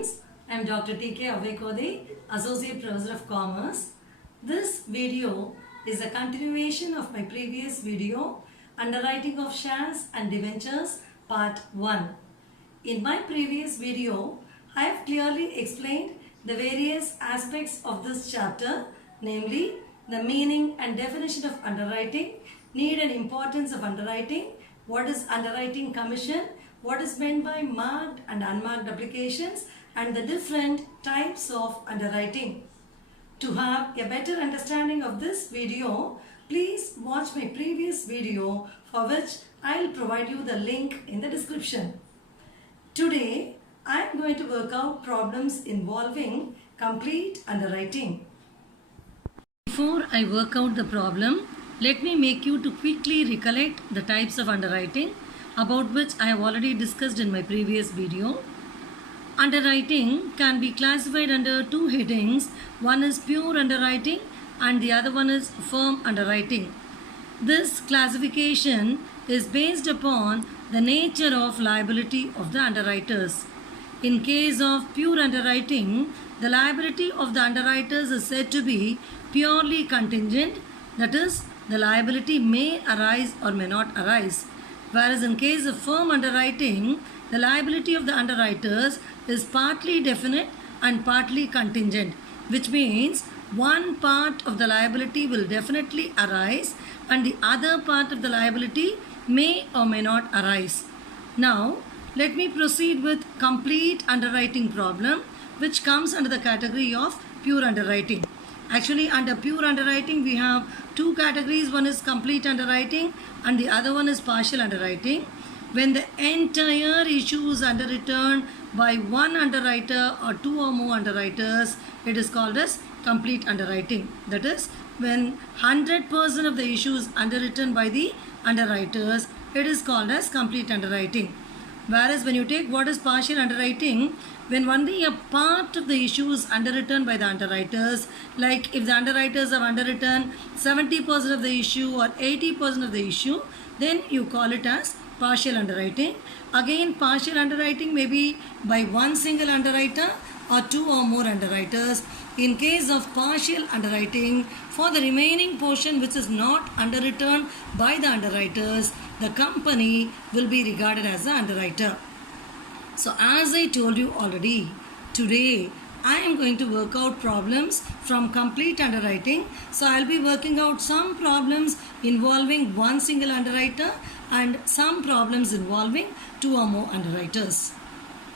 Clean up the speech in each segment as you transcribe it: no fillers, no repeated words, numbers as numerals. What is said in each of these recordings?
students, I am Dr. T.K. Avekodi, Associate Professor of Commerce. This video is a continuation of my previous video, Underwriting of Shares and Debentures Part 1. In my previous video, I have clearly explained the various aspects of this chapter, namely the meaning and definition of underwriting, need and importance of underwriting, what is underwriting commission, what is meant by marked and unmarked applications, and the different types of underwriting. To have a better understanding of this video, please watch my previous video, for which I will provide you the link in the description. Today, I am going to work out problems involving complete underwriting. Before I work out the problem, let me make you to quickly recollect the types of underwriting, about which I have already discussed in my previous video. Underwriting can be classified under two headings. One is pure underwriting and the other one is firm underwriting. This classification is based upon the nature of liability of the underwriters. In case of pure underwriting, the liability of the underwriters is said to be purely contingent, that is, the liability may arise or may not arise. Whereas in case of firm underwriting, the liability of the underwriters is partly definite and partly contingent, which means one part of the liability will definitely arise and the other part of the liability may or may not arise. Now, let me proceed with complete underwriting problem, which comes under the category of pure underwriting. Actually, under pure underwriting, we have two categories. One is complete underwriting and the other one is partial underwriting. When the entire issue is underwritten by one underwriter or two or more underwriters, it is called as complete underwriting. That is, when 100% of the issue is underwritten by the underwriters, it is called as complete underwriting. Whereas when you take what is partial underwriting, when only a part of the issue is underwritten by the underwriters, like if the underwriters have underwritten 70% of the issue or 80% of the issue, then you call it as partial underwriting. Again, partial underwriting may be by one single underwriter or two or more underwriters. In case of partial underwriting, for the remaining portion which is not underwritten by the underwriters, the company will be regarded as the underwriter. So as I told you already, today I am going to work out problems from complete underwriting. So I will be working out some problems involving one single underwriter and some problems involving two or more underwriters.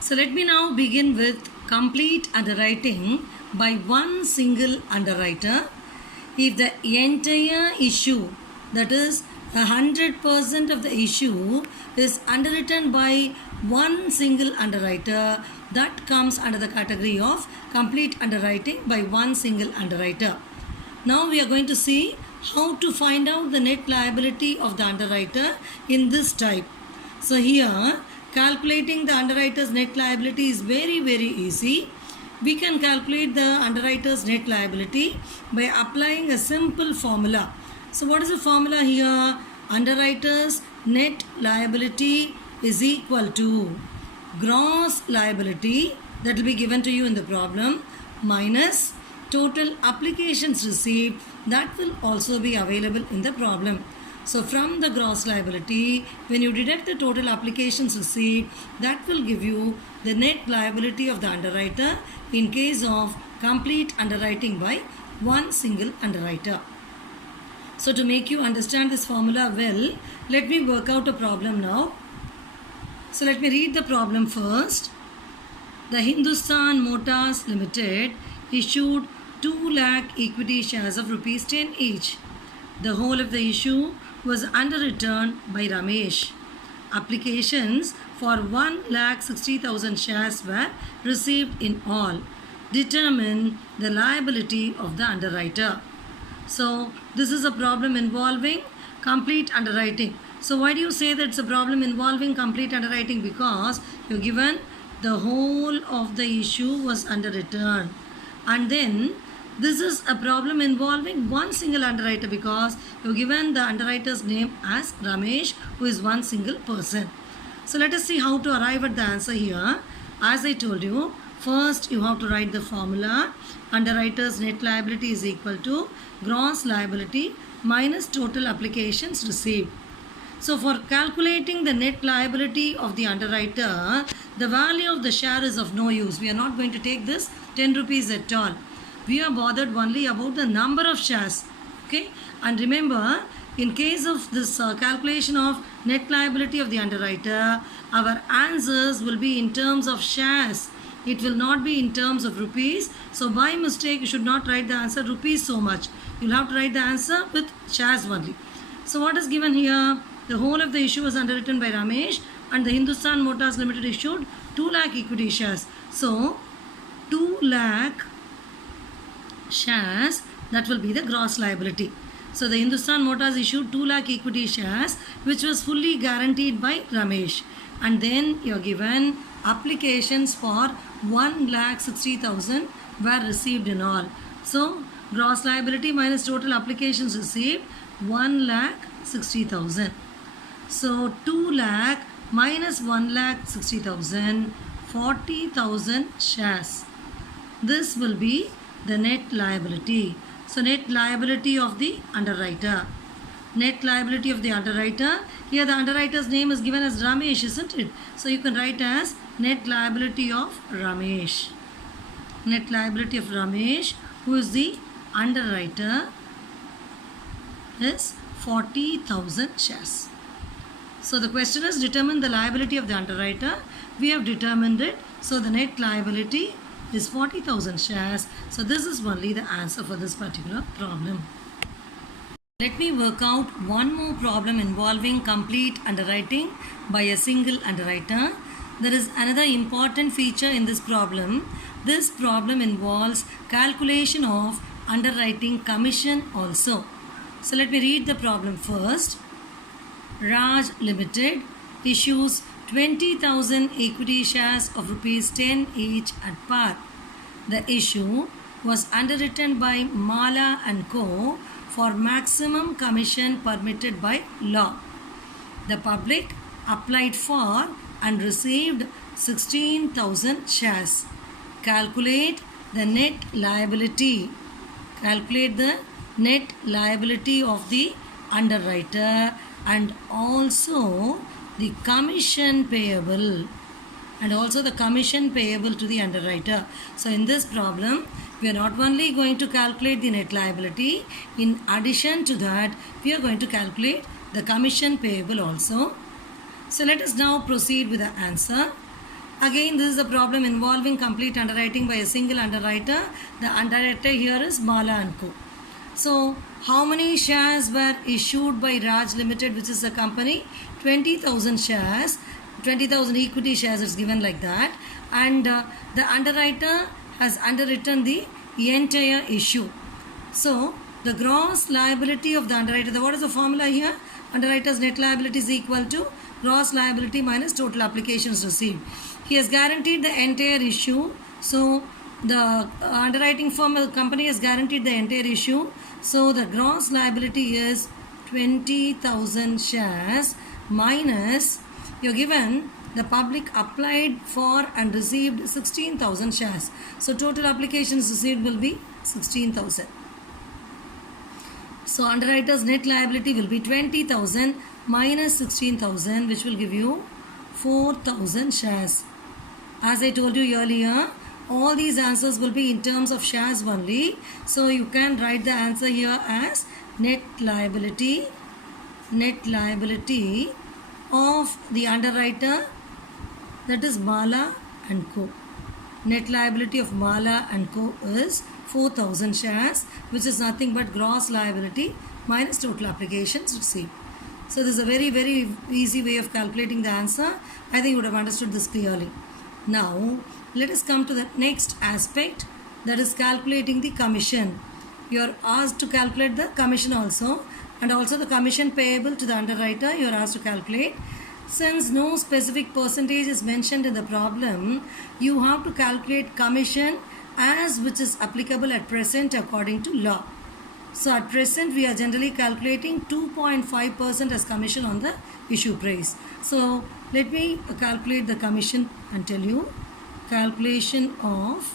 So let me now begin with complete underwriting by one single underwriter. If the entire issue, that is 100% of the issue, is underwritten by one single underwriter, that comes under the category of complete underwriting by one single underwriter. Now we are going to see how to find out the net liability of the underwriter in this type. So here, calculating the underwriter's net liability is very easy. We can calculate the underwriter's net liability by applying a simple formula. So what is the formula here? Underwriter's net liability is equal to gross liability, that will be given to you in the problem, minus total applications received, that will also be available in the problem. So from the gross liability, when you deduct the total applications received, that will give you the net liability of the underwriter in case of complete underwriting by one single underwriter. So to make you understand this formula well, let me work out a problem now. So let me read the problem first. The Hindustan Motors Limited issued 2 lakh equity shares of rupees 10 each. The whole of the issue was underwritten by Ramesh. Applications for 1,60,000 shares were received in all. Determine the liability of the underwriter. So this is a problem involving complete underwriting. So why do you say that it's a problem involving complete underwriting? Because you're given the whole of the issue was underwritten, and then this is a problem involving one single underwriter because you've given the underwriter's name as Ramesh, who is one single person. So let us see how to arrive at the answer here. As I told you, First, you have to write the formula. Underwriter's net liability is equal to gross liability minus total applications received. So for calculating the net liability of the underwriter, the value of the share is of no use. We are not going to take this 10 rupees at all. We are bothered only about the number of shares. Okay, and remember, in case of this calculation of net liability of the underwriter, our answers will be in terms of shares. It will not be in terms of rupees. So by mistake, you should not write the answer rupees so much. You will have to write the answer with shares only. So what is given here? The whole of the issue was underwritten by Ramesh, and the Hindustan Motors Limited issued 2 lakh equity shares. So 2 lakh shares, that will be the gross liability. So the Hindustan Motors issued 2 lakh equity shares, which was fully guaranteed by Ramesh. And then you are given applications for 1,60,000 were received in all. So gross liability minus total applications received 1,60,000. So 2 lakh minus 1,60,000, 40,000 shares. This will be the net liability. So net liability of the underwriter. Net liability of the underwriter. Here the underwriter's name is given as Ramesh, isn't it? So you can write as net liability of Ramesh. Net liability of Ramesh, who is the underwriter, is 40,000 shares. So the question is determine the liability of the underwriter. We have determined it. So the net liability is 40,000 shares. So this is only the answer for this particular problem. Let me work out one more problem involving complete underwriting by a single underwriter. There is another important feature in this problem. This problem involves calculation of underwriting commission also. So let me read the problem first. Raj Limited issues 20,000 equity shares of rupees 10 each at par. The issue was underwritten by Mala and Co. for maximum commission permitted by law. The public applied for and received 16,000 shares. Calculate the net liability. Calculate the net liability of the underwriter and also the commission payable. And also the commission payable to the underwriter. So in this problem, we are not only going to calculate the net liability, in addition to that, we are going to calculate the commission payable also. So let us now proceed with the answer. Again, this is a problem involving complete underwriting by a single underwriter. The underwriter here is Mala and Co. So how many shares were issued by Raj Limited, which is a company? 20,000 shares. 20,000 equity shares is given like that. And the underwriter has underwritten the entire issue. So the gross liability of the underwriter, what is the formula here? Underwriter's net liability is equal to gross liability minus total applications received. He has guaranteed the entire issue. So the underwriting firm company has guaranteed the entire issue. So the gross liability is 20,000 shares minus, you're given the public applied for and received 16,000 shares. So total applications received will be 16,000. So underwriter's net liability will be 20,000 minus 16,000, which will give you 4,000 shares. As I told you earlier, all these answers will be in terms of shares only. So you can write the answer here as net liability of the underwriter, that is Mala and Co. Net liability of Mala and Co. is 4,000 shares, which is nothing but gross liability minus total applications received. So this is a very, very easy way of calculating the answer. I think you would have understood this clearly. Now, let us come to the next aspect, that is calculating the commission. You are asked to calculate the commission also, and also the commission payable to the underwriter you are asked to calculate. Since no specific percentage is mentioned in the problem, you have to calculate commission as which is applicable at present according to law. So at present we are generally calculating 2.5% as commission on the issue price. So let me calculate the commission and tell you. calculation of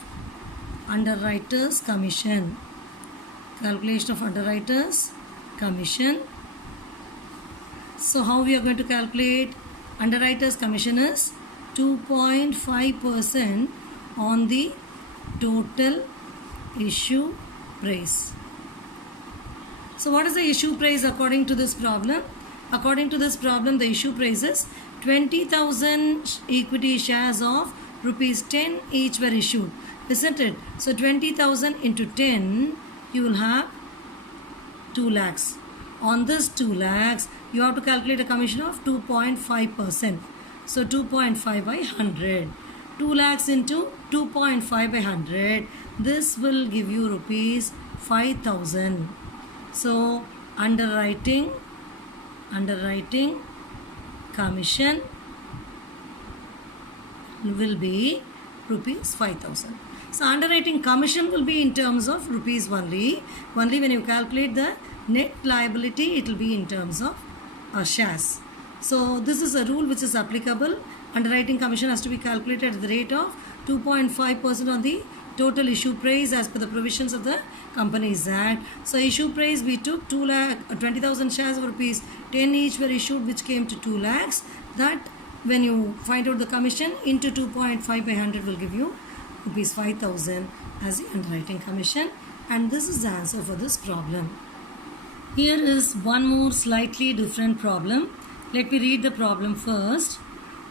underwriters commission. Calculation of underwriters commission. So how we are going to calculate? Underwriters commission is 2.5% on the total issue price. So what is the issue price according to this problem? According to this problem, the issue price is 20,000 equity shares of rupees 10 each were issued, isn't it? So 20,000 into 10, you will have 2 lakhs. On this 2 lakhs, you have to calculate a commission of 2.5%. So 2.5 by 100. 2 lakhs into 2.5 by 100. This will give you rupees 5,000. So underwriting commission will be rupees 5,000. So underwriting commission will be in terms of rupees only. Only when you calculate the net liability, it will be in terms of shares. So this is a rule which is applicable. Underwriting commission has to be calculated at the rate of 2.5% on the total issue price as per the provisions of the Companies Act. So issue price, we took 20,000 shares of rupees 10 each were issued, which came to 2 lakhs. That when you find out the commission into 2.5 by 100 will give you rupees 5,000 as the underwriting commission. And this is the answer for this problem. Here is one more slightly different problem. Let me read the problem first.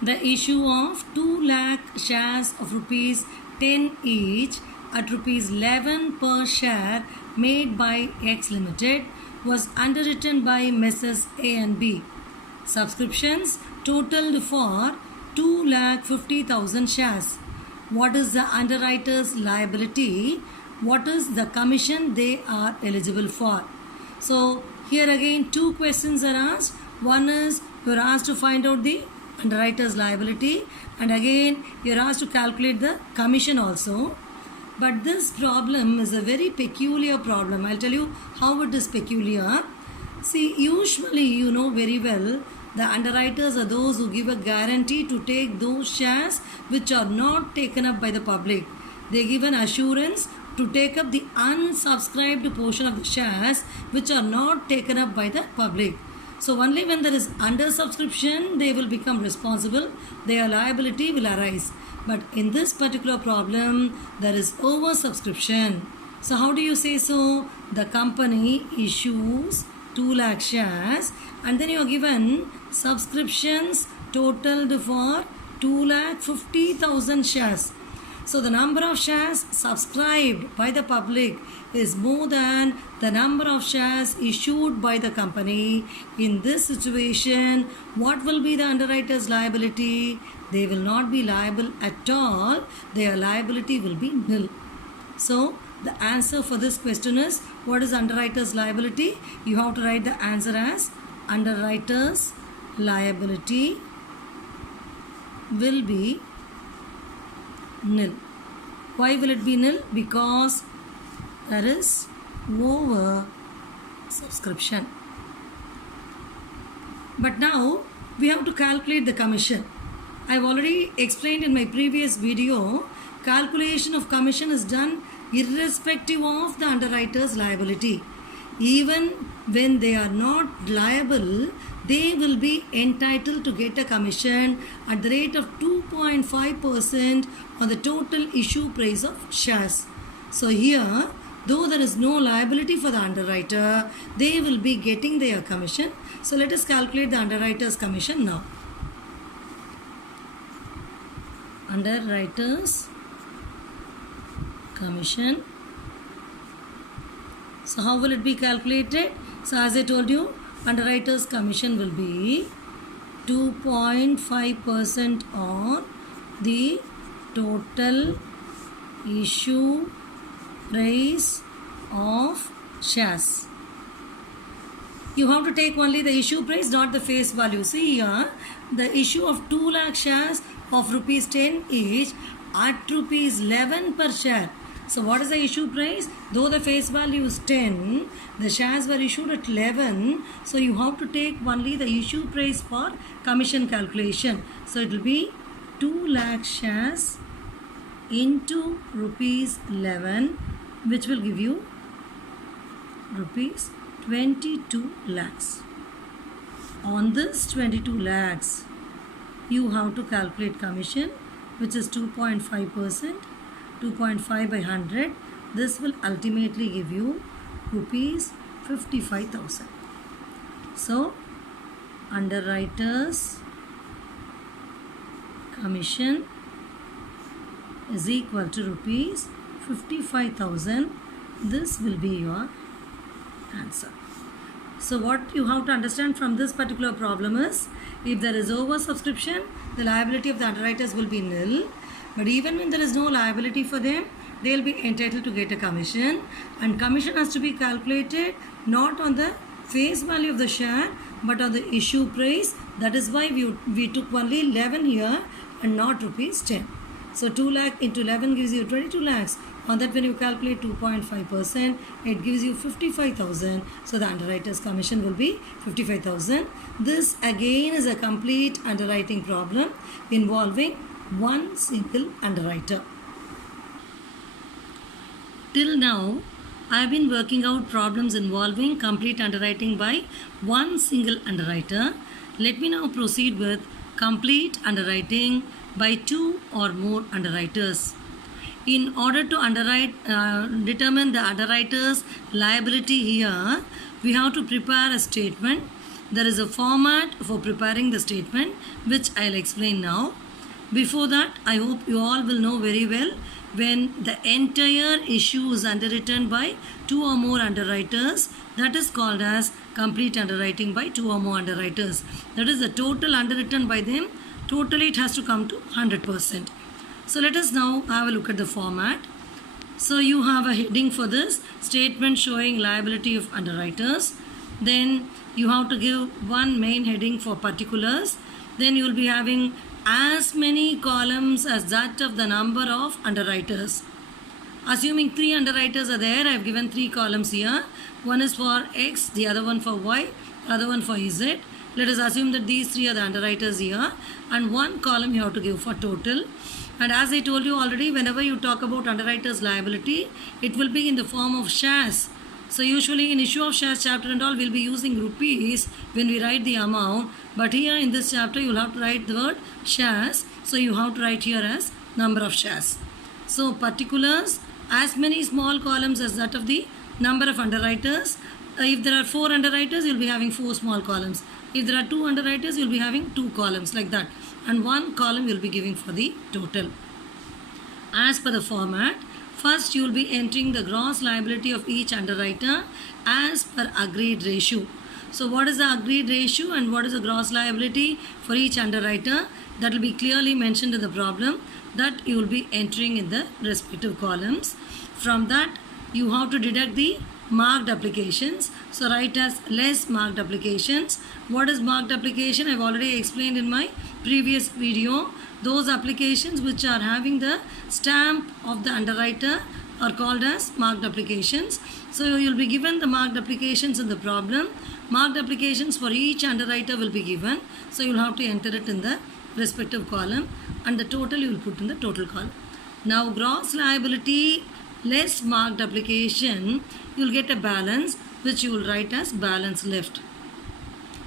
The issue of 2 lakh shares of rupees 10 each at rupees 11 per share made by X Limited was underwritten by Messrs A and B. Subscriptions totaled for 2,50,000 shares. What is the underwriter's liability? What is the commission they are eligible for? So here again 2 questions are asked. One is you are asked to find out the underwriter's liability, and again you are asked to calculate the commission also. But this problem is a very peculiar problem. I'll tell you how it is peculiar. See, usually you know very well the underwriters are those who give a guarantee to take those shares which are not taken up by the public. They give an assurance to take up the unsubscribed portion of the shares which are not taken up by the public. So only when there is undersubscription, they will become responsible. Their liability will arise. But in this particular problem, there is oversubscription. So how do you say so? The company issues 2 lakh shares and then you are given subscriptions totaled for 2,50,000 shares. So the number of shares subscribed by the public is more than the number of shares issued by the company. In this situation, what will be the underwriter's liability? They will not be liable at all. Their liability will be nil. So the answer for this question is, what is underwriter's liability? You have to write the answer as underwriter's liability will be nil. Why will it be nil? Because there is over subscription. But now we have to calculate the commission. I have already explained in my previous video, calculation of commission is done irrespective of the underwriter's liability. Even when they are not liable, they will be entitled to get a commission at the rate of 2.5% on the total issue price of shares. So here, though there is no liability for the underwriter, they will be getting their commission. So let us calculate the underwriter's commission now. Underwriter's commission. So how will it be calculated? So as I told you, underwriter's commission will be 2.5% on the total issue price of shares. You have to take only the issue price, not the face value. See here, the issue of 2 lakh shares of rupees 10 each at rupees 11 per share. So what is the issue price? Though the face value is 10, the shares were issued at 11. So you have to take only the issue price for commission calculation. So it will be 2 lakh shares into rupees 11, which will give you rupees 22 lakhs. On this 22 lakhs, you have to calculate commission, which is 2.5%, 2.5 by 100. This will ultimately give you rupees 55,000. So, underwriter's commission is equal to rupees 55,000. This will be your answer. So what you have to understand from this particular problem is, if there is oversubscription, the liability of the underwriters will be nil. But even when there is no liability for them, they will be entitled to get a commission. And commission has to be calculated not on the face value of the share, but on the issue price. That is why we took only 11 here and not rupees 10. So 2 lakh into 11 gives you 22 lakhs. On that, when you calculate 2.5%, it gives you 55,000. So the underwriter's commission will be 55,000. This again is a complete underwriting problem involving one single underwriter. Till now, I have been working out problems involving complete underwriting by one single underwriter. Let me now proceed with complete underwriting by two or more underwriters. In order to determine the underwriter's liability here, we have to prepare a statement. There is a format for preparing the statement, which I'll explain now. Before that, I hope you all will know very well, when the entire issue is underwritten by two or more underwriters, that is called as complete underwriting by two or more underwriters. That is the total underwritten by them. Totally it has to come to 100%. So let us now have a look at the format. So you have a heading for this, statement showing liability of underwriters. Then you have to give one main heading for particulars. Then you will be having as many columns as that of the number of underwriters. Assuming 3 underwriters are there, I have given 3 columns here. One is for X, the other one for Y, the other one for Z. Let us assume that these 3 are the underwriters here, and one column you have to give for total. And as I told you already, whenever you talk about underwriter's liability, it will be in the form of shares. So usually in issue of shares chapter and all, we'll be using rupees when we write the amount. But here in this chapter, you'll have to write the word shares. So you have to write here as number of shares. So particulars, as many small columns as that of the number of underwriters. If there are 4 underwriters, you'll be having 4 small columns. If there are 2 underwriters, you'll be having 2 columns like that. And one column you'll be giving for the total. As per the format, first you will be entering the gross liability of each underwriter as per agreed ratio. So what is the agreed ratio and what is the gross liability for each underwriter? That will be clearly mentioned in the problem that you will be entering in the respective columns. From that, you have to deduct the marked applications. So write as less marked applications. What is marked application? I have already explained in my previous video. Those applications which are having the stamp of the underwriter are called as marked applications. So you will be given the marked applications in the problem. Marked applications for each underwriter will be given. So you will have to enter it in the respective column, and the total you will put in the total column. Now gross liability less marked application, you will get a balance which you will write as balance left.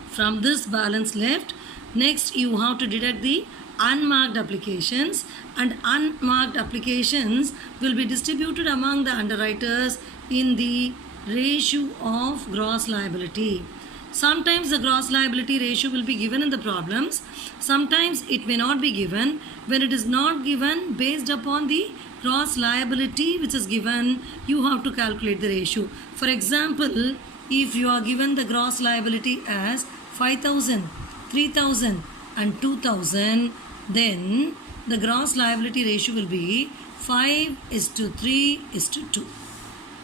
From this balance left, next you have to deduct the unmarked applications, and unmarked applications will be distributed among the underwriters in the ratio of gross liability. Sometimes the gross liability ratio will be given in the problems. Sometimes it may not be given. When it is not given, based upon the gross liability which is given, you have to calculate the ratio. For example, if you are given the gross liability as 5,000, 3,000 and 2,000, then the gross liability ratio will be 5:3:2.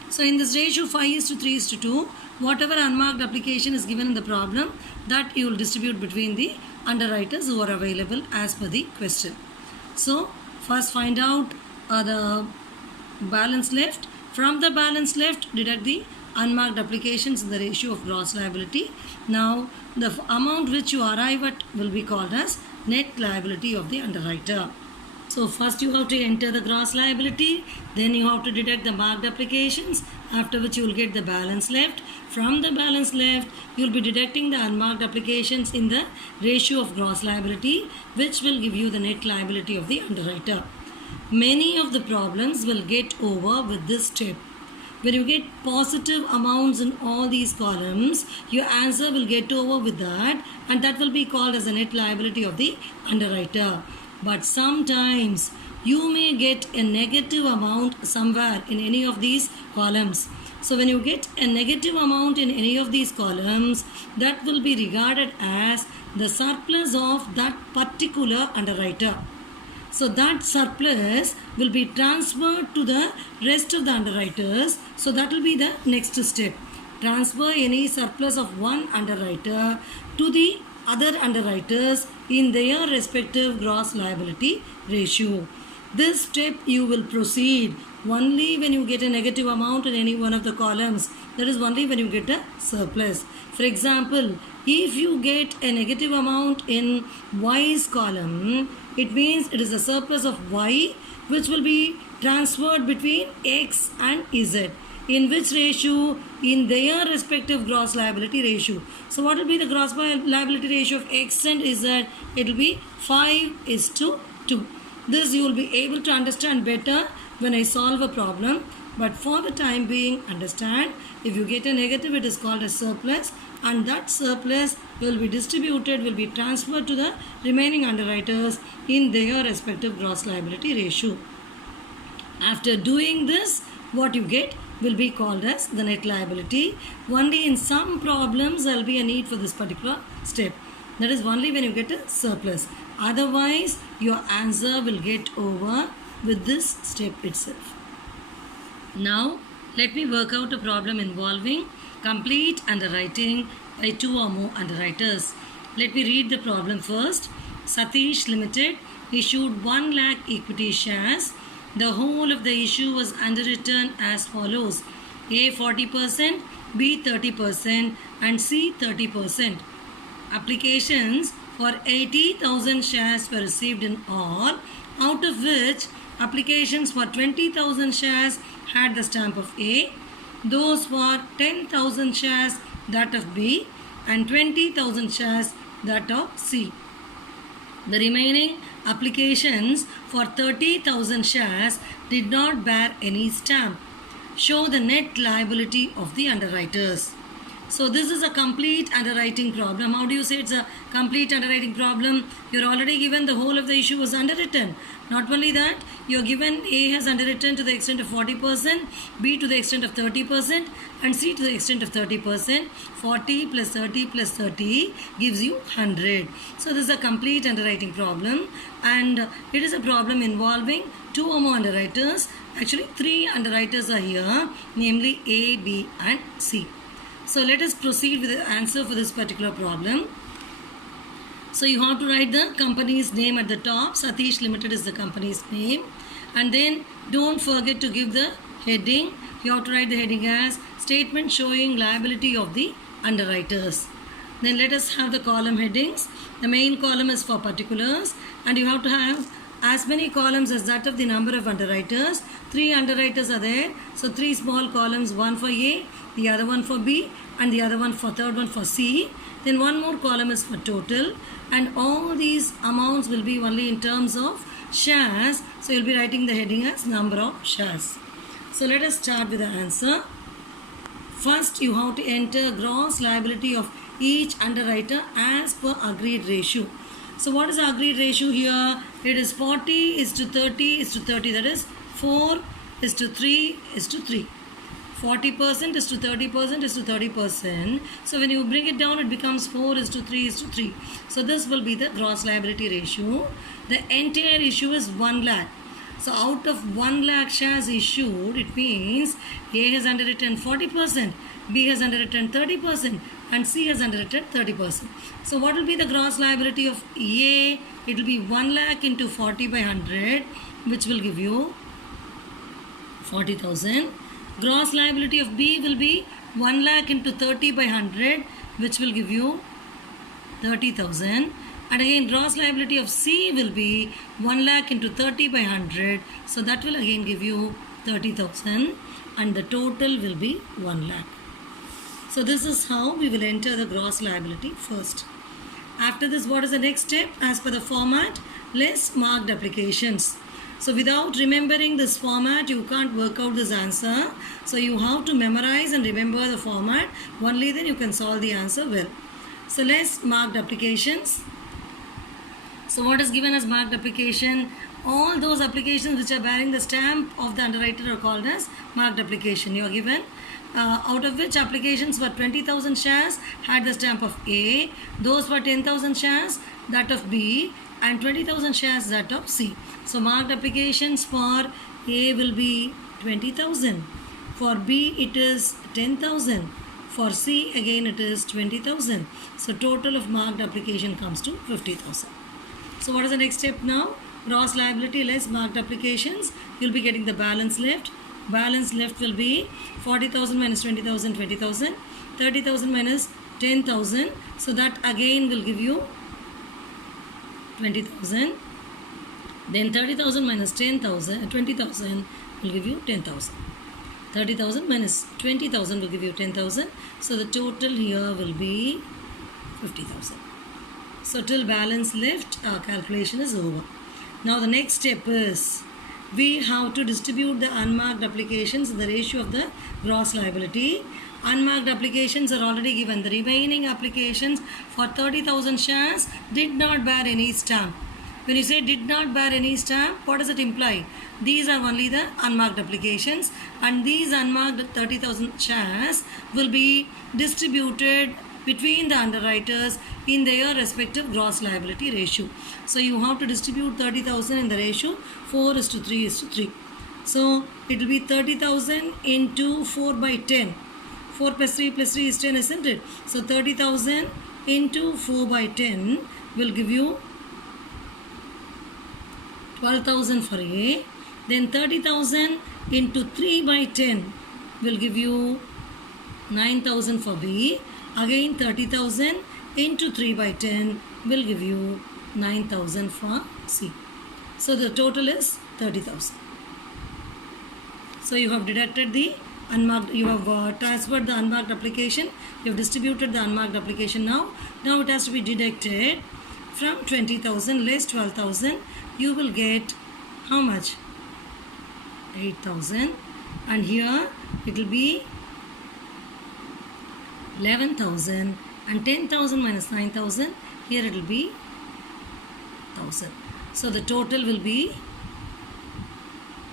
So in this ratio 5:3:2, whatever unmarked application is given in the problem, that you will distribute between the underwriters who are available as per the question. So first find out the balance left. From the balance left, deduct the unmarked applications in the ratio of gross liability. Now the amount which you arrive at will be called as net liability of the underwriter. So first you have to enter the gross liability, then you have to deduct the marked applications, after which you will get the balance left. From the balance left, you will be deducting the unmarked applications in the ratio of gross liability, which will give you the net liability of the underwriter. Many of the problems will get over with this step. When you get positive amounts in all these columns, your answer will get over with that, and that will be called as a net liability of the underwriter. But sometimes you may get a negative amount somewhere in any of these columns. So when you get a negative amount in any of these columns, that will be regarded as the surplus of that particular underwriter. So that surplus will be transferred to the rest of the underwriters. So that will be the next step. Transfer any surplus of one underwriter to the other underwriters in their respective gross liability ratio. This step you will proceed only when you get a negative amount in any one of the columns. That is only when you get a surplus. For example, if you get a negative amount in Y's column, it means it is a surplus of Y which will be transferred between X and Z. In which ratio? In their respective gross liability ratio. So what will be the gross liability ratio of X and Z? It will be 5:2. This you will be able to understand better when I solve a problem. But for the time being, understand, if you get a negative, it is called a surplus, and that surplus will be distributed, will be transferred to the remaining underwriters in their respective gross liability ratio. After doing this, what you get will be called as the net liability. Only in some problems there will be a need for this particular step. That is only when you get a surplus. Otherwise, your answer will get over with this step itself. Now, let me work out a problem involving complete underwriting by two or more underwriters. Let me read the problem first. Satish Limited issued 1 lakh equity shares. The whole of the issue was underwritten as follows: A 40%, B 30%, and C 30%. Applications for 80,000 shares were received in all, out of which applications for 20,000 shares had the stamp of A, those for 10,000 shares that of B, and 20,000 shares that of C. The remaining applications for 30,000 shares did not bear any stamp. Show the net liability of the underwriters. So this is a complete underwriting problem. How do you say it's a complete underwriting problem? You're already given the whole of the issue was underwritten. Not only that, you're given A has underwritten to the extent of 40%, B to the extent of 30%, and C to the extent of 30%. 40 plus 30 plus 30 gives you 100. So this is a complete underwriting problem, and it is a problem involving two or more underwriters. Actually, 3 underwriters are here, namely A, B, and C. So let us proceed with the answer for this particular problem. So you have to write the company's name at the top. Satish Limited is the company's name. And then don't forget to give the heading. You have to write the heading as statement showing liability of the underwriters. Then let us have the column headings. The main column is for particulars, and you have to have as many columns as that of the number of underwriters. 3 underwriters are there. So 3 small columns, one for A, the other one for B, and the other one for third one for C. Then one more column is for total, and all these amounts will be only in terms of shares. So you'll be writing the heading as number of shares. So let us start with the answer. First, you have to enter gross liability of each underwriter as per agreed ratio. So what is the agreed ratio here? It is 40:30:30. That is 4:3:3. 40% is to 30% is to 30%. So when you bring it down, it becomes 4:3:3. So this will be the gross liability ratio. The entire issue is 1 lakh. So out of 1 lakh shares issued, it means A has underwritten 40%, B has underwritten 30%, and C has underwritten 30%. So what will be the gross liability of A? It will be 1 lakh into 40/100, which will give you 40,000. Gross liability of B will be 1 lakh into 30/100, which will give you 30,000. And again gross liability of C will be 1 lakh into 30 by 100. So that will again give you 30,000 and the total will be 1 lakh. So this is how we will enter the gross liability first. After this, what is the next step? As per the format, less marked applications. So without remembering this format, you can't work out this answer. So you have to memorize and remember the format. Only then you can solve the answer well. So less marked applications. So what is given as marked application? All those applications which are bearing the stamp of the underwriter are called as marked application. You are given out of which applications for 20,000 shares had the stamp of A, those for 10,000 shares that of B, and 20,000 shares that of C. So marked applications for A will be 20,000, for B it is 10,000, for C again it is 20,000. So total of marked application comes to 50,000. So what is the next step now? Gross liability less marked applications. You'll be getting the balance left. Balance left will be 40,000 minus 20,000, 20,000, 30,000 minus 10,000. So that again will give you 20,000. Then 30,000 minus 10,000, 20,000 will give you 10,000. 30,000 minus 20,000 will give you 10,000. So the total here will be 50,000. So till balance left, our calculation is over. Now the next step is we have to distribute the unmarked applications in the ratio of the gross liability. Unmarked applications are already given. The remaining applications for 30,000 shares did not bear any stamp. When you say did not bear any stamp, what does it imply? These are only the unmarked applications, and these unmarked 30,000 shares will be distributed between the underwriters in their respective gross liability ratio. So you have to distribute 30,000 in the ratio 4:3:3. So it will be 30,000 into 4 by 10. 4 plus 3 plus 3 is 10, isn't it? So 30,000 into 4 by 10 will give you 12,000 for A. Then 30,000 into 3 by 10 will give you 9,000 for B. Again 30,000 into 3 by 10 will give you 9,000 for C. So the total is 30,000. So you have deducted the unmarked, you have transferred the unmarked application, you have distributed the unmarked application now. Now it has to be deducted from 20,000 less 12,000. You will get how much? 8,000. And here it will be 11,000, and 10,000 minus 9,000, here it will be 1,000. So the total will be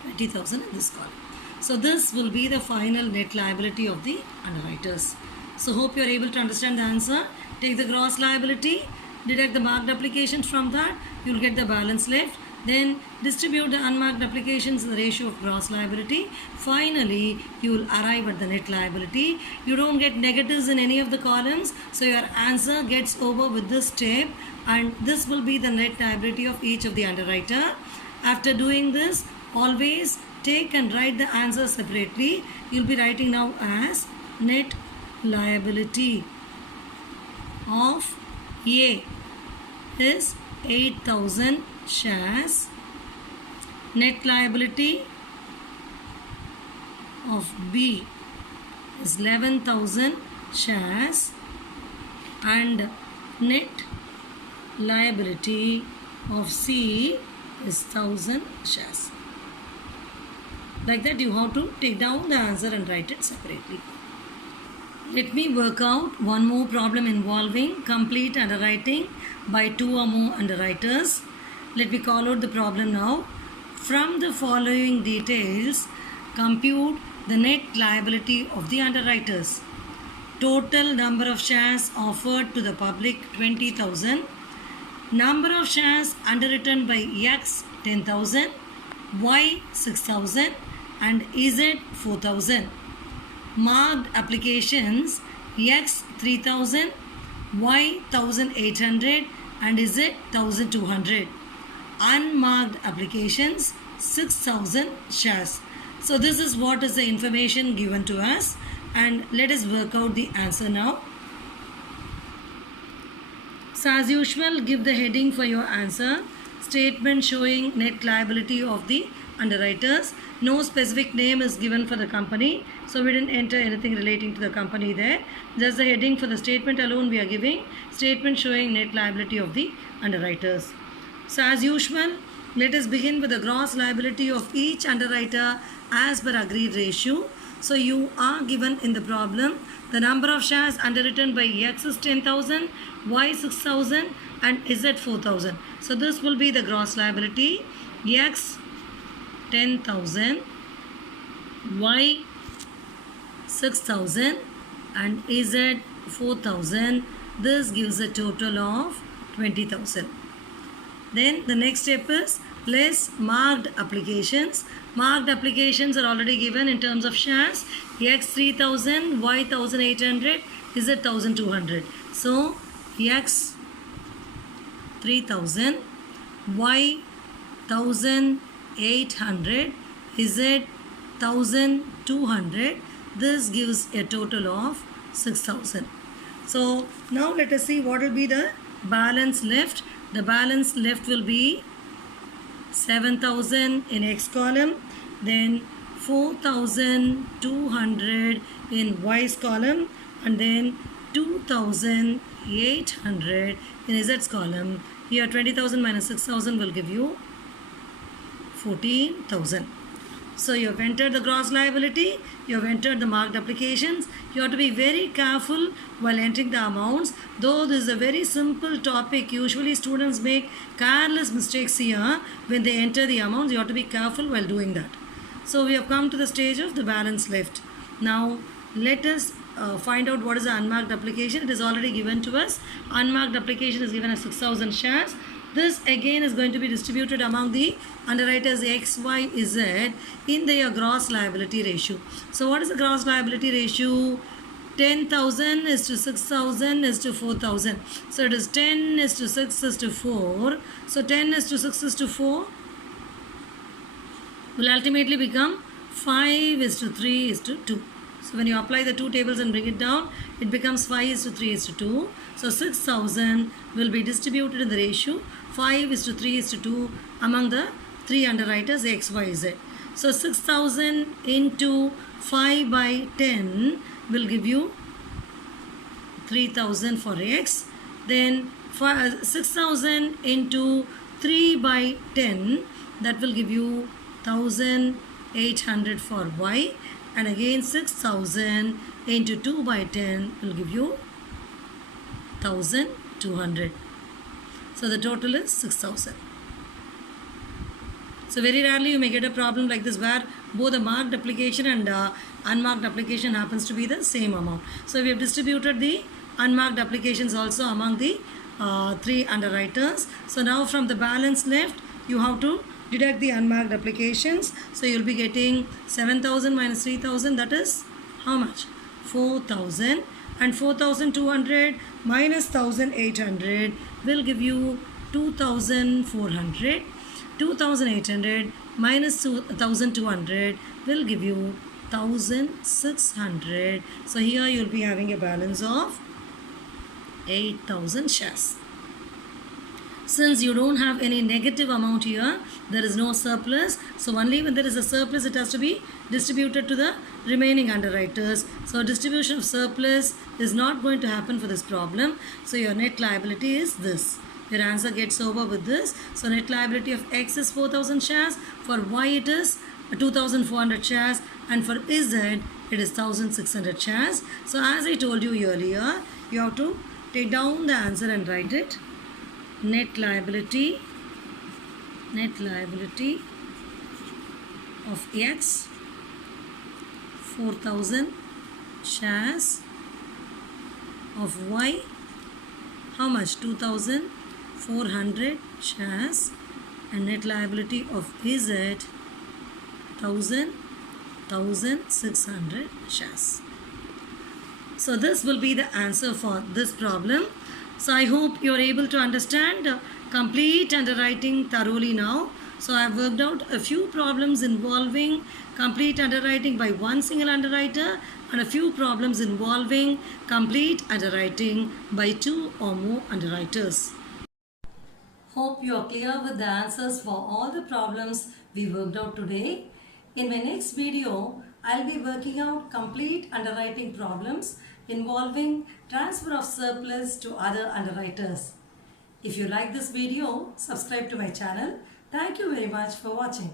20,000 in this column. So this will be the final net liability of the underwriters. So hope you are able to understand the answer. Take the gross liability, deduct the marked applications from that, you will get the balance left. Then distribute the unmarked applications in the ratio of gross liability. Finally, you will arrive at the net liability. You don't get negatives in any of the columns. So your answer gets over with this step, and this will be the net liability of each of the underwriter. After doing this, always take and write the answer separately. You'll be writing now as net liability of A is 8,000 shares. Net liability of B is 11,000 shares, and net liability of C is 1,000 shares. Like that, you have to take down the answer and write it separately. Let me work out one more problem involving complete underwriting by 2 or more underwriters. Let me call out the problem now. From the following details, compute the net liability of the underwriters. Total number of shares offered to the public 20,000. Number of shares underwritten by X 10,000, Y 6,000 and Z 4,000. Marked applications X 3,000, Y 1,800 and Z 1,200. Unmarked applications 6,000 shares. So this is what is the information given to us, and let us work out the answer now. So as usual, give the heading for your answer. Statement showing net liability of the underwriters. No specific name is given for the company, so we didn't enter anything relating to the company there. Just the heading for the statement alone we are giving. Statement showing net liability of the underwriters. So as usual, let us begin with the gross liability of each underwriter as per agreed ratio. So you are given in the problem the number of shares underwritten by X is 10,000, Y 6,000 and Z 4,000. So this will be the gross liability. X 10,000, Y 6,000 and Z 4,000. This gives a total of 20,000. Then the next step is less marked applications. Marked applications are already given in terms of shares. X 3,000, Y 1,800, Z 1,200. So X 3,000, Y 1,800, Z 1,200. This gives a total of 6,000. So now let us see what will be the balance left. The balance left will be 7,000 in X column, then 4,200 in Y's column, and then 2,800 in Z's column. Here 20,000 minus 6,000 will give you 14,000. So you have entered the gross liability, you have entered the marked applications. You have to be very careful while entering the amounts. Though this is a very simple topic, usually students make careless mistakes here when they enter the amounts. You have to be careful while doing that. So we have come to the stage of the balance left. Now let us find out what is the unmarked application. It is already given to us. Unmarked application is given as 6,000 shares. This again is going to be distributed among the underwriters X, Y, Z in their gross liability ratio. So what is the gross liability ratio? 10,000 is to 6,000 is to 4,000. So it is 10 is to 6 is to 4. So 10 is to 6 is to 4 will ultimately become 5 is to 3 is to 2. So when you apply the two tables and bring it down, it becomes 5 is to 3 is to 2. So 6,000 will be distributed in the ratio 5 is to 3 is to 2 among the three underwriters X, Y, Z. So 6,000 into 5 by 10 will give you 3,000 for X. Then 6,000 into 3 by 10, that will give you 1,800 for Y. And again 6,000 into 2 by 10 will give you 1,200. So the total is 6,000. So very rarely you may get a problem like this where both the marked application and unmarked application happens to be the same amount. So we have distributed the unmarked applications also among the three underwriters. So now from the balance left, you have to deduct the unmarked applications. So you will be getting 7,000 minus 3,000, that is how much? 4,000. And 4,200 minus 1,800 will give you 2,400. 2,800 minus 1,200 will give you 1,600. So here you will be having a balance of 8,000 shares. Since you don't have any negative amount here, there is no surplus. So only when there is a surplus, it has to be distributed to the remaining underwriters. So distribution of surplus is not going to happen for this problem. So your net liability is this. Your answer gets over with this. So net liability of X is 4,000 shares. For Y it is 2,400 shares. And for Z it is 1,600 shares. So as I told you earlier, you have to take down the answer and write it. Net liability of X, 4,000 shares, of Y, how much? 2,400 shares, and net liability of Z, 1,600 shares. So this will be the answer for this problem. So I hope you are able to understand complete underwriting thoroughly now. So I have worked out a few problems involving complete underwriting by one single underwriter and a few problems involving complete underwriting by two or more underwriters. Hope you are clear with the answers for all the problems we worked out today. In my next video, I'll be working out complete underwriting problems involving transfer of surplus to other underwriters. If you like this video, subscribe to my channel. Thank you very much for watching.